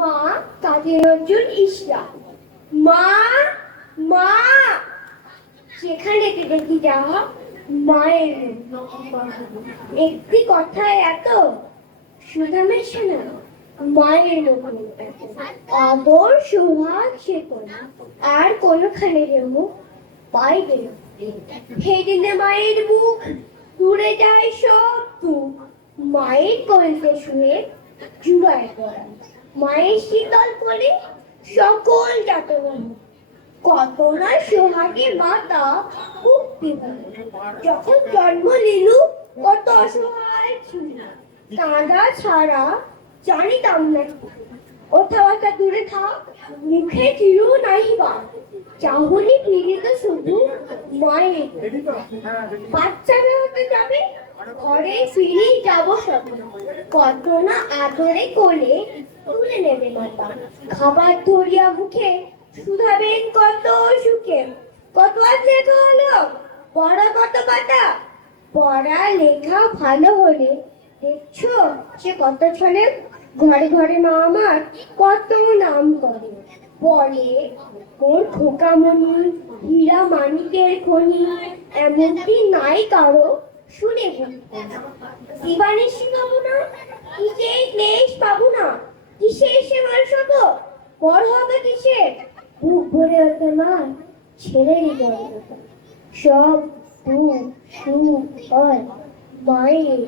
মা কাজী নজরুল ইসলাম। মা মা সেখানে দেখি যাওয়া মায়ের একটি কথায় এত সুধা মেশে না মায়ের আদর সোহাগ সে আর কোনখানে যেন পাইবে সেদিনে মায়ের মুখ পুড়ে যায় সব দুঃখ মায়ের কোলে শুয়ে জুড়ায় পড়া মায়ের শীতল করে সকল যাতনা কত না সোহাগে মাতা মুক্তি যখন জন্ম নিলু কত অসহায় ছিল কাঁদা ছাড়া জানিতাম না কথাবার্তা দূরে থাক মুখে চিরু নাহিবা চাহনি পীড়িত শুধু মায়ের বাচ্চা হতে যাবে ঘরে ফিরে যাব সব কত না আদরে কোলে তুলে নেবে মাতা খাবার ধরিয়া মুখে শুধাবেন কত সুখে কত আর লেখা হলো পড়া কত পাতা পড়া লেখা ভালো হলে দেখছো সে কত ছলে ঘরে ঘরে মা আমার কত নাম করে বলে ওর খোকামণি হীরা মানিকের খনি এমনকি নাই কারো শুনে জীবনের শিখাবো না কিসে ক্লেশ পাবো না কিসে এসে মানুষ হবো বড় হবে কিসে বুক ভরে ওঠে মা ছেলেরই বড় সব সুখ হয় মায়ের